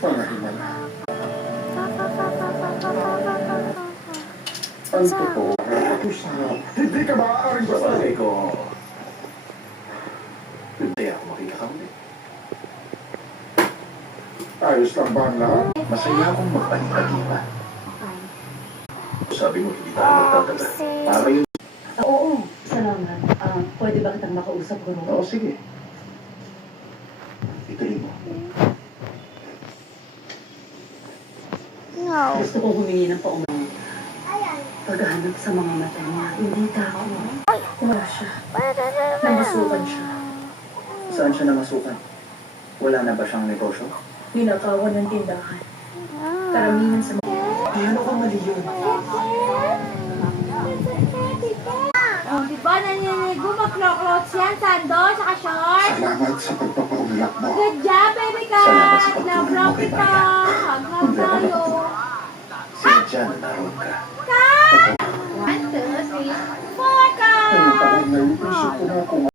Panahiman. Ang totoo, usap. Hindi ka maaaring basta. Palagay ko, hindi ako makikakamali. Ayos lang ba ang lahat? Masaya akong magpanipa-dipa. Sabi mo, hindi tayo magtatagal. Para yun. Oo, salamat. Pwede ba kitang makausap ko rin? Oo, sige. Ituloy mo. No. Gusto ko humingi ng paumanhin. Paghahanap sa mga mata niya, hindi tao. Wala siya. Namasukan siya. Saan siya namasukan? Wala na ba siyang negosyo? Ninakawan ng tindahan. Karamihan sa mga... Ano ka mali yun? Oh, di ba naninigo mag-clothes yan? Sando, saka short? Salamat sa pagpapaunlak mo. Good job, baby ka! Salamat sa pagtulong Love mo love kay kita! Maya. Hug tayo! Sinadya na naroon ka. Ka! 1, 2, 3, 4 ka! Ano pa rin naiisip ko na kung